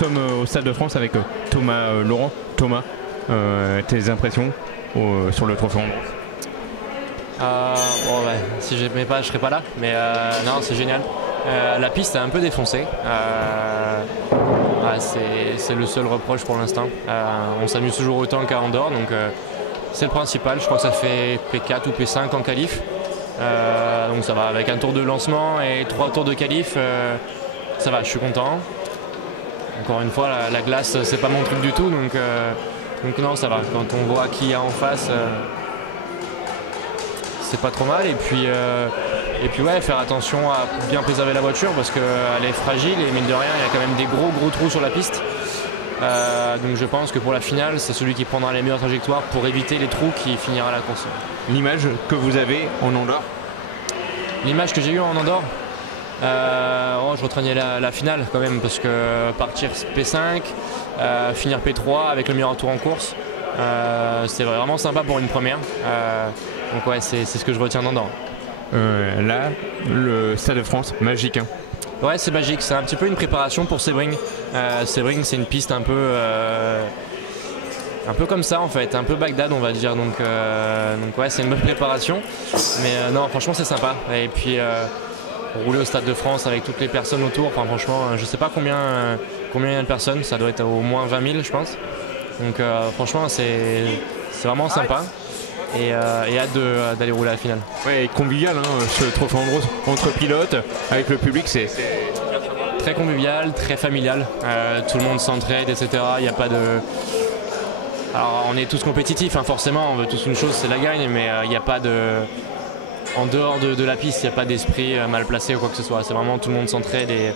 sommes au Stade de France avec Thomas Laurent. Thomas, tes impressions sur le trophée Andros? Bon, ouais, si je n'aimais pas, je serais pas là. Mais non, c'est génial. La piste est un peu défoncée. C'est le seul reproche pour l'instant. On s'amuse toujours autant qu'à Andorre, donc c'est le principal. Je crois que ça fait P4 ou P5 en qualif. Donc ça va, avec un tour de lancement et 3 tours de qualif, ça va, je suis content. Encore une fois, la glace, c'est pas mon truc du tout, donc non, ça va. Quand on voit qui y a en face, c'est pas trop mal. Et puis ouais, faire attention à bien préserver la voiture parce qu'elle est fragile et mine de rien, il y a quand même des gros trous sur la piste. Donc je pense que pour la finale, c'est celui qui prendra les meilleures trajectoires pour éviter les trous qui finira la course. L'image que vous avez en Andorre? L'image que j'ai eue en Andorre, je retraînais la finale quand même parce que partir P5, finir P3 avec le meilleur tour en course, c'est vraiment sympa pour une première. Donc ouais, c'est ce que je retiens d'Andorre. Là, le Stade de France, magique. Hein. Ouais, c'est magique. C'est un petit peu une préparation pour Sebring. Sebring, c'est une piste un peu comme ça en fait, un peu Bagdad on va dire. Donc ouais, c'est une bonne préparation. Mais non, franchement, c'est sympa. Et puis rouler au Stade de France avec toutes les personnes autour. Enfin, franchement, je sais pas combien il y a de personnes. Ça doit être au moins 20 000, je pense. Donc franchement, c'est vraiment sympa. Et hâte d'aller rouler à la finale. Ouais, convivial ce trophée Andros entre pilotes, avec le public, c'est très convivial, très familial. Tout le monde s'entraide, etc. Il n'y a pas de. Alors on est tous compétitifs, hein, forcément, on veut tous une chose, c'est la gagne, mais il n'y a pas de. En dehors de la piste, il n'y a pas d'esprit mal placé ou quoi que ce soit. C'est vraiment tout le monde s'entraide et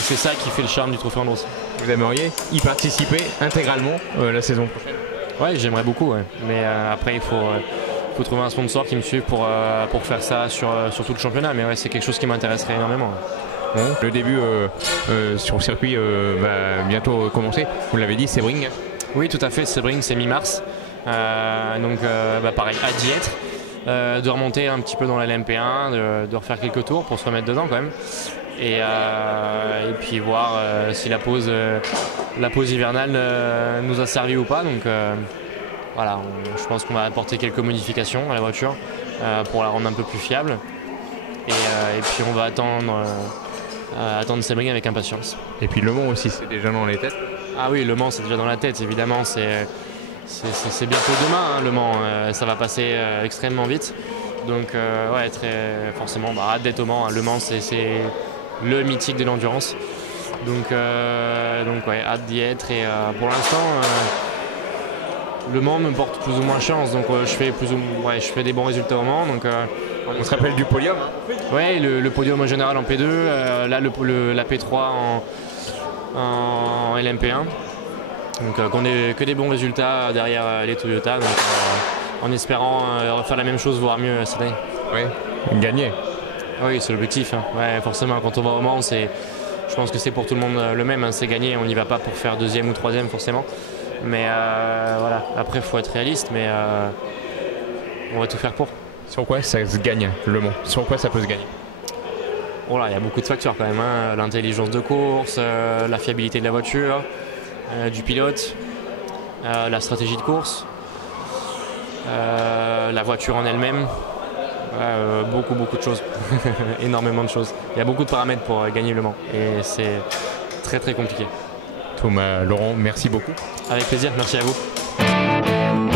c'est ça qui fait le charme du trophée Andros. Vous aimeriez y participer intégralement la saison prochaine? Ouais, j'aimerais beaucoup, ouais. Mais après il faut trouver un sponsor qui me suive pour faire ça sur tout le championnat. Mais ouais, c'est quelque chose qui m'intéresserait énormément. Bon, le début sur le circuit va bientôt commencer. Vous l'avez dit, Sebring. Oui, tout à fait. Sebring, c'est mi-mars. Donc pareil, hâte d'y être. De remonter un petit peu dans la LMP1, de refaire quelques tours pour se remettre dedans quand même. Et puis voir si la pause hivernale nous a servi ou pas. Donc voilà, je pense qu'on va apporter quelques modifications à la voiture pour la rendre un peu plus fiable. Et puis on va attendre Sebring avec impatience. Et puis Le Mans aussi, c'est déjà dans les têtes? Ah oui, Le Mans c'est déjà dans la tête, évidemment. C'est bientôt demain, hein, Le Mans. Ça va passer extrêmement vite. Donc ouais, forcément, hâte d'être au Mans. Hein. Le Mans c'est le mythique de l'endurance. Donc ouais, hâte d'y être. Et pour l'instant, Le Mans me porte plus ou moins chance. Donc je fais des bons résultats au Mans. Donc, on se rappelle du podium? Oui, le podium en général en P2. Là, la P3 en LMP1. Donc qu'on ait que des bons résultats derrière les Toyota. Donc en espérant refaire la même chose, voire mieux cette année. Oui, gagner. Oui, c'est l'objectif. Hein. Ouais, forcément, quand on va au Mans, je pense que c'est pour tout le monde le même. Hein. C'est gagner, on n'y va pas pour faire deuxième ou troisième forcément. Mais voilà, après il faut être réaliste, mais on va tout faire pour. Sur quoi ça se gagne, Le Mans? Sur quoi ça peut se gagner? Bon, là, il y a beaucoup de facteurs quand même. Hein. L'intelligence de course, la fiabilité de la voiture, du pilote, la stratégie de course, la voiture en elle-même. Beaucoup de choses, énormément de choses. Il y a beaucoup de paramètres pour gagner Le Mans et c'est très compliqué. Thomas Laurent, merci beaucoup. Avec plaisir, merci à vous.